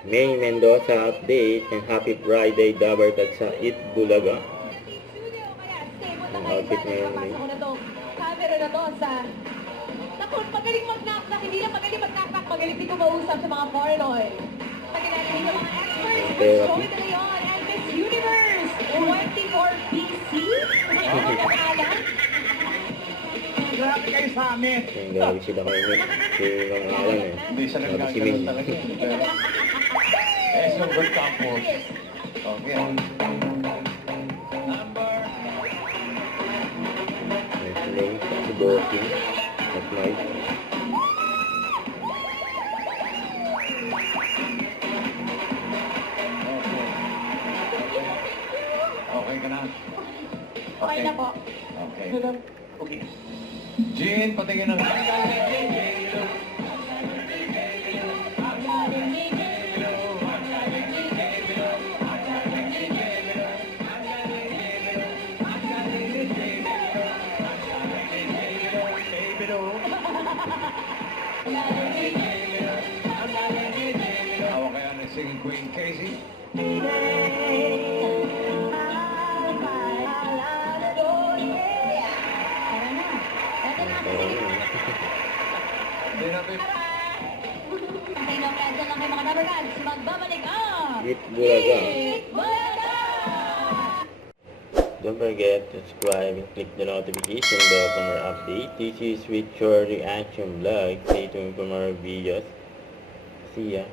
May Mendoza update and Happy Friday Dabarkad sa It Bulaga. Ang outfit ngayon ni camera na to sa... Naku, magaling mag-knock-knock, hindi lang magaling mag-knock-knock, magaling din kumausap sa mga pornoy. Pagkinatin dito mga experts, Miss Joy De Leon and Miss Universe 24 BC. Ano ang alam? Grabe kayo sa amin. Yung grabe sila kayo ni ang alam eh. Hindi siya Grabe si Ming. talaga. Eh, super campus. Okay. Next name, si Bossing. At Mike. Okay ka na? Okay na po. Okay. Okay. Jean, patingin ng... Hawak kaya ng singing Queen Casey. Hindi natin. Okay na, kaya dyan lang kayo mga Dabarkads. Magbabalik ang... It Bulaga. It Bulaga! Don't forget to subscribe and click the notification bell for more updates. This is with your reaction vlog. Stay tuned for more videos. See ya.